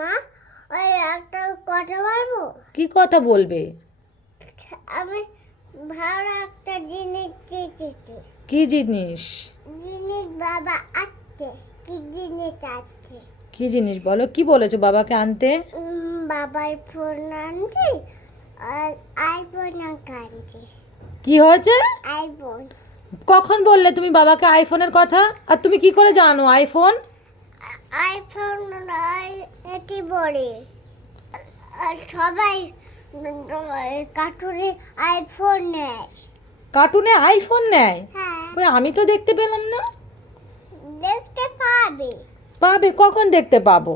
মা ওই একটা কথা বলবো। কি কথা বলবে? আমি ভালো একটা জিনিস চেয়েছি। কি জিনিস? জিনিস বাবা আসছে। কি জিনিস আসছে? কি জিনিস বলো, কি বলেছো বাবাকে আনতে? বাবার ফোন আনছি আর আইফোন আনছি। কি হয়েছে? আইফোন। কখন বললে তুমি বাবাকে আইফোনের কথা? আর তুমি কি করে জানো আইফোন? আইফোন এটি বলে আর সবাই কার্টুনে আইফোন নেয়। কার্টুনে আইফোন নেয়? হ্যাঁ, কই আমি তো দেখতে পেলাম না। দেখতে পাবে। পাবে, কখন দেখতে পাবো?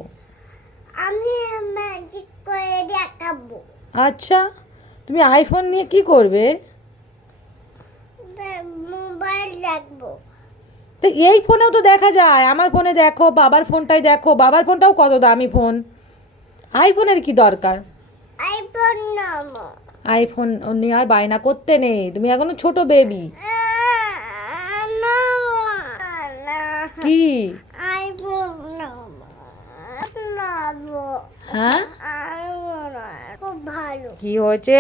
আমি ম্যাজিক করে দেখাবো। আচ্ছা, তুমি আইফোন নিয়ে কি করবে? মোবাইল দেখবো। তো এই ফোনেও তো দেখা যায়, আমার ফোনে দেখো, বাবার ফোনটাই দেখো, বাবার ফোনটাও কত দামি ফোন। আইফোনের কি দরকার? আইফোন নাম আইফোন নেওয়ার বায়না করতে নেই, তুমি এখনো ছোট বেবি। কি? আইফোন হ্যাঁ, খুব ভালো। কি হয়েছে?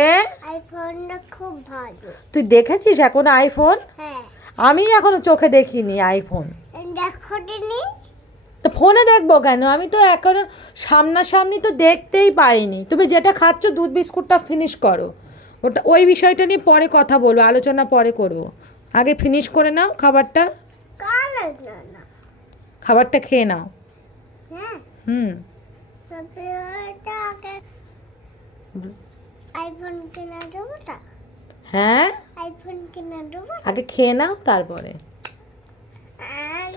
আইফোনটা খুব ভালো। তুই দেখেছিস এখন আইফোন? হ্যাঁ, আমি এখনো চোখে দেখিনি আইফোন। দেখো দিনি। তো ফোনে দেখবো কেন? আমি তো এখনো সামনাসামনি তো দেখতেই পাইনি। তুমি যেটা খাচ্ছ দুধ বিস্কুটটা ফিনিশ করো, ওটা ওই বিষয়টা নিয়ে পরে কথা বলবো, আলোচনা পরে করব। আগে ফিনিশ করে নাও খাবারটা। না। খাবারটা খেয়ে নাও। হ্যাঁ, হুম। তবে ওটা আগে আইফোন কিনে দেবো তা। হ্যাঁ, আইফোন কিনে দেবো। আগে খেয়ে নাও তারপরে।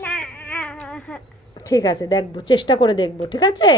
না। ঠিক আছে, দেখবো, চেষ্টা করে দেখবো, ঠিক আছে।